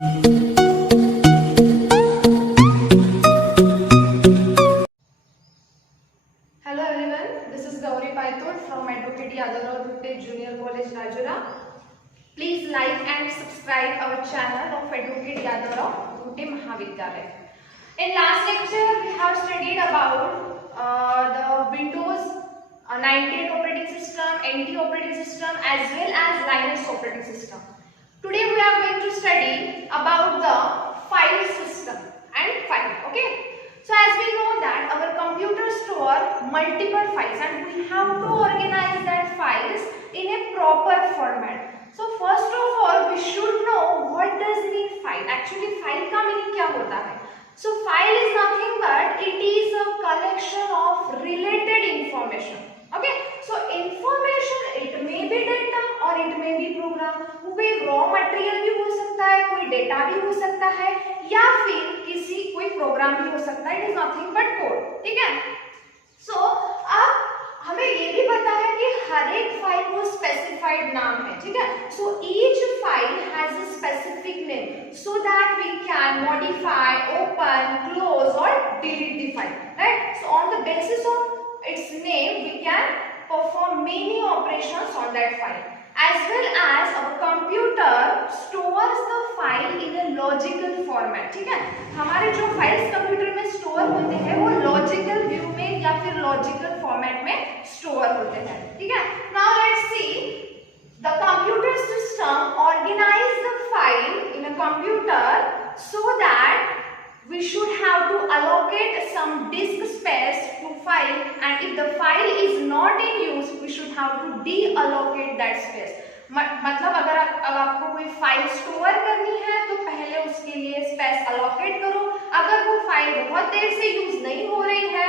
Hello everyone, this is Gauri Paithod from Advocate Yadav Bhutte Junior College, Rajura. Please like and subscribe our channel of Advocate Yadav Bhutte Mahavidyalaya. In last lecture, we have studied about the Windows 98 operating system, NT operating system, as well as Linux operating system. Today we are going to study about the file system and file. Okay. So as we know that our computer store multiple files and we have to organize that files in a proper format. So first of all we should know what does mean file. Actually file का meaning क्या होता है? So file is nothing but it is a collection of related information. Okay, so information it may be data or it may be program. कोई raw material भी हो सकता है, कोई data भी हो सकता है, या फिर किसी कोई प्रोग्राम भी हो सकता है. It is nothing but code. ठीक है? So अब हमें ये भी पता है कि हर एक फाइल को स्पेसिफाइड नाम है. ठीक है? So each file has a specific name so that we can modify, open, close or delete the file. Right? So on the basis of its name we can perform many operations on that file. As well as our computer stores the file in a logical format. ठीक है? हमारे जो files computer में store होते हैं वो logical view में या फिर लॉजिकल फॉर्मेट में स्टोर होते हैं. ठीक है? Now let's see the computer system organize the file in a computer so that we should have to allocate some disk space to file, and if the file is not in use we should have to deallocate that space. मतलब अगर आपको कोई file store करनी है तो पहले उसके लिए स्पेस अलोकेट करो. अगर वो फाइल बहुत देर से यूज नहीं हो रही है,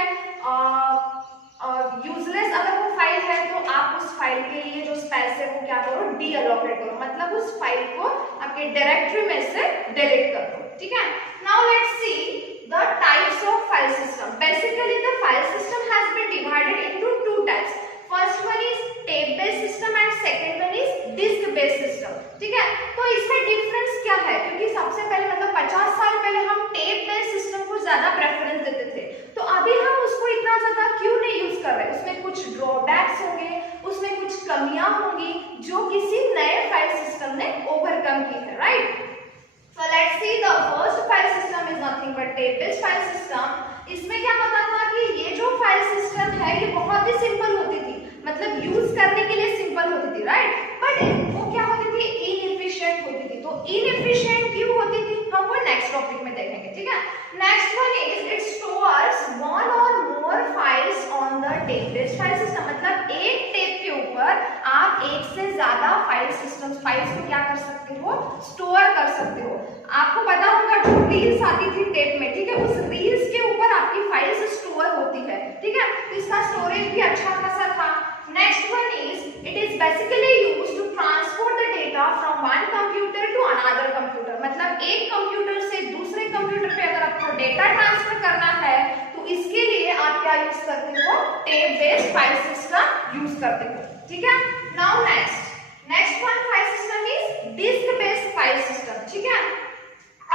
यूजलेस अगर वो फाइल है तो आप उस फाइल के लिए जो स्पेस है वो क्या करो, डीअलोकेट करो. मतलब उस फाइल को आपके डायरेक्टरी में से डिलीट कर दो. ठीक है? Now let's see the types of file system. Basically the file system has been divided into two types. First one is tape based system and second one is disk based system. ठीक है? तो इसमें difference क्या है? क्योंकि सबसे पहले मतलब 50 साल पहले हम टेप बेस्ड सिस्टम को ज्यादा प्रेफरेंस देते थे, तो अभी हम उसको इतना ज्यादा क्यों नहीं यूज कर रहे? उसमें कुछ ड्रॉबैक्स होंगे, उसमें कुछ कमियां होंगी जो किसी नए फाइल सिस्टम ने ओवरकम की है. Right? So let's see the first file system is nothing but tape based file system. इसमें क्या होता था कि ये जो फाइल सिस्टम है ये बहुत ही सिंपल होती थी, मतलब यूज करने के लिए सिंपल होती थी. राइट? बट वो क्या होती थी, इनएफिशिएंट होती थी. तो इनएफिशिएंट क्यों होती थी हम वो नेक्स्ट टॉपिक में देखेंगे. ठीक है? Next one is it stores one और more files on the tape based file system. मतलब एक टेप के ऊपर आप एक से ज्यादा फाइल्स को क्या कर सकते हो, स्टोर कर सकते हो. आपको पता होगा जो रील्स आती थी टेप में, ठीक है, उस रील्स के ऊपर आपकी फाइल्स स्टोर होती है. ठीक है? तो इसका स्टोरेज भी अच्छा खासा था. Next one is it is basically used to transfer the data from one computer to another computer. मतलब एक कंप्यूटर से दूसरे कंप्यूटर पे अगर आपको डेटा ट्रांसफर करना है तो इसके लिए आप क्या यूज करते हो, tape based file system use करते हो. ठीक है? Now next one file system is disk based file system. ठीक है?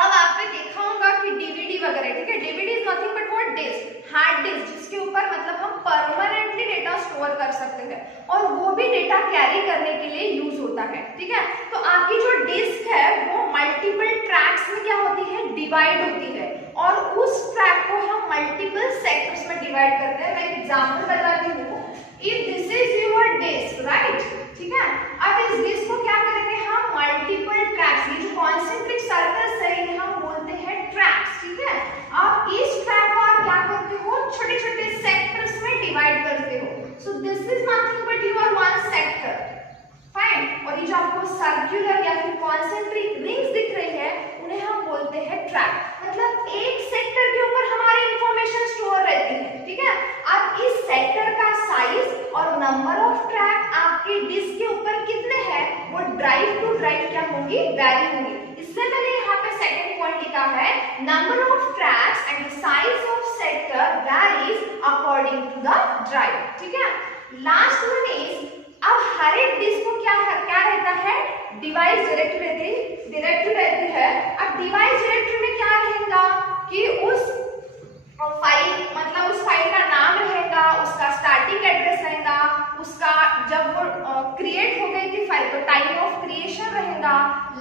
अब आपने देखा होगा कि डीवीडी वगैरह, ठीक है, DVD is nothing but what, disk, hard disk, जिसके ऊपर मतलब हम परमानेंटली डेटा स्टोर कर सकते हैं और वो भी डेटा कैरी करने के लिए यूज होता है. ठीक है? तो आपकी जो डिस्क है वो मल्टीपल ट्रैक्स में क्या होती है, डिवाइड होती है और उस ट्रैक को हम मल्टीपल सेक्टर्स में डिवाइड करते हैं. मैं एग्जांपल बताती हूँ. If this is your disk, right? ठीक है? अब इस डिस्क को क्या करेंगे हम, मल्टीपल ट्रैक्स, ये जो कॉन्सेंट्रिक सर्कल्स है इन्हें हम बोलते हैं ट्रैक्स. ठीक है? अब इस ट्रैक को आप क्या करते हो, छोटे छोटे सेक्टर्स में डिवाइड करते हो. So this is nothing but your one sector. Fine? और ये जो आपको सर्कुलर या फिर कॉन्सेंट्रिक रिंग्स दिख रही है उन्हें हम बोलते हैं ट्रैक. मतलब एक सेक्टर के ऊपर हमारी इंफॉर्मेशन स्टोर रहती है. ठीक है? अब इस सेक्टर का साइज और नंबर ऑफ ट्रैक आपके डिस्क के ऊपर कितने हैं वो ड्राइव टू ड्राइव क्या होंगी, वैरी होंगी. इससे मैंने यहाँ पे सेकंड पॉइंट लिखा है, number of tracks and the size of sector varies according to the drive. ठीक है? लास्ट वन इज, अब हर एक डिस्क को क्या रहता है, डिवाइस डायरेक्ट रहती है. अब डिवाइस डायरेक्टरी में क्या रहेगा कि उस फाइल मतलब उस फाइल का नाम रहेगा, उसका स्टार्टिंग एड्रेस रहेगा, उसका जब वो क्रिएट हो गई थी फाइल तो टाइम ऑफ क्रिएशन रहेगा,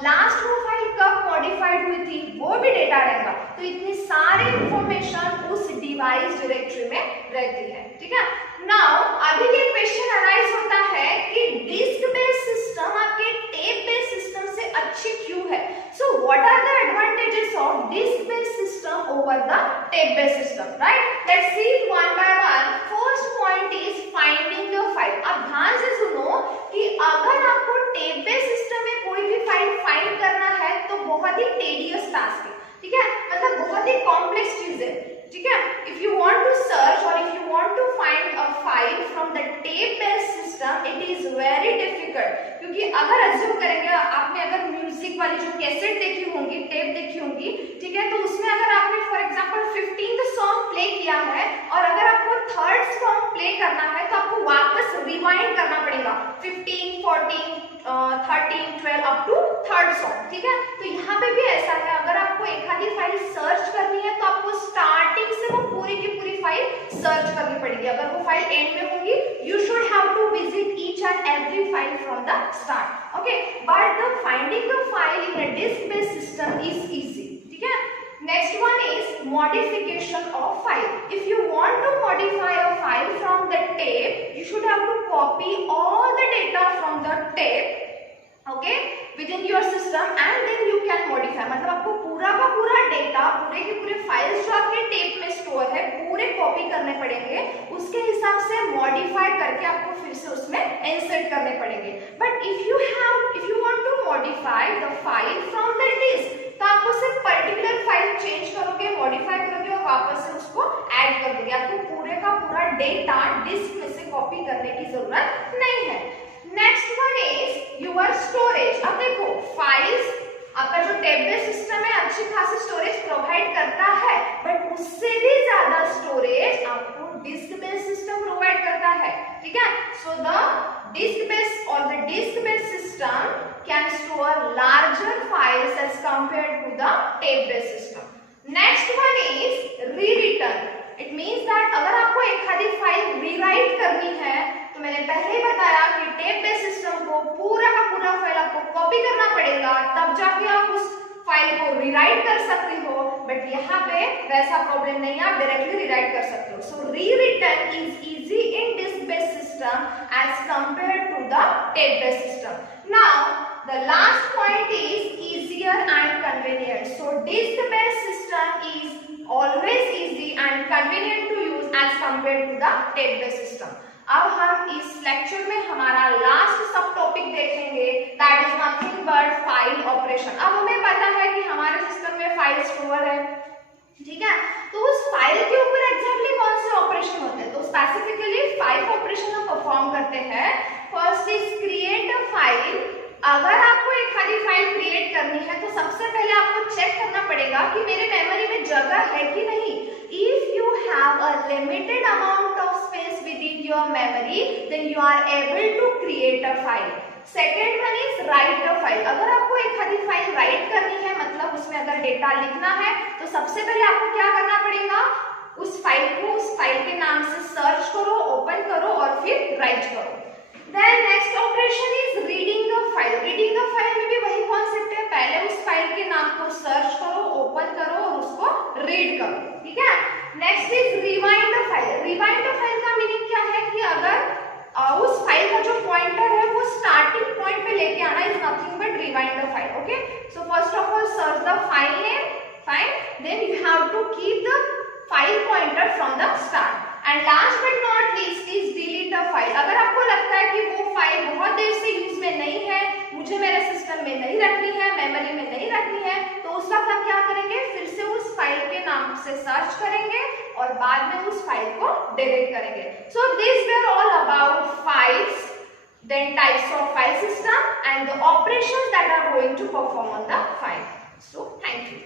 लास्ट वो फाइल कब मॉडिफाइड हुई थी वो भी डेटा रहेगा। तो इतनी सारी इंफॉर्मेशन उस डिवाइस डायरेक्टरी में रहती है, ठीक है। नाउ अभी ये क्वेश्चन अराइज होता है कि डिस्क बेस्ड सिस्टम आपके टेप बेस्ड सिस्टम से अच्छी क्यों है। So what are the advantages of disk based system over the tape based system, right. Let's see one by one. First point is finding the file. अब ध्यान से सुनो कि अगर आपको टेप बेस्ड सिस्टम में कोई भी फाइल फाइंड करना है तो बहुत ही टेडियस टास्क है, ठीक है, मतलब बहुत ही कॉम्प्लेक्स चीज है, ठीक है। If you want to search और if you want to find a file from the tape based system it is very difficult, क्योंकि अगर अज्यूम करेंगे आपने अगर म्यूजिक वाली जो कैसेट देखी होंगी, टेप देखी होंगी, ठीक है, तो उसमें अगर आपने for example 15th song play किया है और अगर आपको 3rd सॉन्ग प्ले करना है तो आपको वापस रिवाइंड करना पड़ेगा 15, 14, 13, 12 अप टू 3rd सॉन्ग, ठीक है। तो यहाँ पे भी ऐसा है, अगर आपको एक आधी फाइल सर्च करनी है तो आपको स्टार्टिंग से वो पूरी की पूरी फाइल सर्च करनी पड़ेगी। अगर वो फाइल एंड में होगी you should have to visit each and every file from the start, okay. But the finding the file in a disk based system is easy, ठीक है। Next one is modification of file. If you want to modify a file from the tape, you should have to copy all the data from the tape, okay, within your system and then you can modify. मतलब आपको पूरा का पूरा data, पूरे के पूरे files जो आपके टेप में स्टोर है पूरे कॉपी करने पड़ेंगे, उसके हिसाब से मॉडिफाई करके आपको फिर से उसमें इंसर्ट करने पड़ेंगे। But if you want to modify the file from the disk तो आपको सिर्फ पर्टिकुलर फाइल चेंज करोगे, मॉडिफाई करोगे और वापस से उसको ऐड कर दोगे। आपको पूरे का पूरा डेटा डिस्क में से कॉपी करने की जरूरत नहीं है। Next one is your storage. अब देखो फाइल्स आपका जो टेप बेस्ड सिस्टम है अच्छी खासी स्टोरेज प्रोवाइड करता है, बट उससे भी ज्यादा स्टोरेज आपको डिस्क बेस्ड सिस्टम प्रोवाइड करता है, ठीक है। सो द डिस्क बेस्ड और the disk based system can store larger files as compared to the tape based system. Next one is rewritten. It means that अगर आपको एक आधी फाइल रीराइट करनी है तो मैंने पहले ही बताया कि टेप बेस्ड सिस्टम को पूरा का पूरा फाइल आपको कॉपी करना पड़ेगा, तब जाके आप उस फाइल को रीराइट कर सकते हो। बट यहाँ पे वैसा प्रॉब्लम नहीं है, आप डायरेक्टली रीराइट कर सकते हो। So rewritten is easy in disk based system as compared to the tape based system. Now the last point is easier and convenient. So disk based system is always easy and convenient to use as compared to the tape based system. अब हम इस lecture में हमारा last सब topic देखेंगे, that is nothing but file operation. अब हमें पता है कि हमारे सिस्टम में फाइल स्टोर है, ठीक है, तो उस फाइल के ऊपर एग्जैक्टली कौन से ऑपरेशन होते हैं। तो स्पेसिफिकली 5 ऑपरेशन हम परफॉर्म करते हैं। First is create a file. अगर आपको एक खाली फाइल क्रिएट करनी है तो सबसे पहले आपको चेक करना पड़ेगा कि मेरे मेमोरी में जगह है कि नहीं। If you have a limited amount of space within your memory then you are able to create a file. Second one is write a file. अगर आपको एक खाली फाइल राइट करनी है, मतलब उसमें अगर डेटा लिखना है, तो सबसे पहले आपको क्या करना पड़ेगा, उस फाइल को उस फाइल के नाम से सर्च करो, ओपन करो और फिर राइट करो। Then next operation is reading the file. Reading the file में भी वही कॉन्सेप्ट है, पहले उस फाइल के नाम को सर्च करो, ओपन करो और उसको रीड करो, ठीक है। Next is rewind the file. Rewind the file का मीनिंग क्या है कि अगर उस फाइल का जो पॉइंटर है वो स्टार्टिंग पॉइंट पे लेके आना is nothing but rewind the file, okay. So first of all search the file name, fine, then you have to keep the file pointer from the start and last but not least is delete the file. अगर आपको लगता है कि वो file बहुत देर से use में नहीं है, मुझे मेरे सिस्टम में नहीं रखनी है, मेमोरी में नहीं रखनी है, तो उस वक्त हम क्या करेंगे, फिर से उस फाइल के नाम से सर्च करेंगे और बाद में उस फाइल को डिलीट करेंगे। So this were all about files, then types of file system and the operations that are going to perform on the file. So thank you.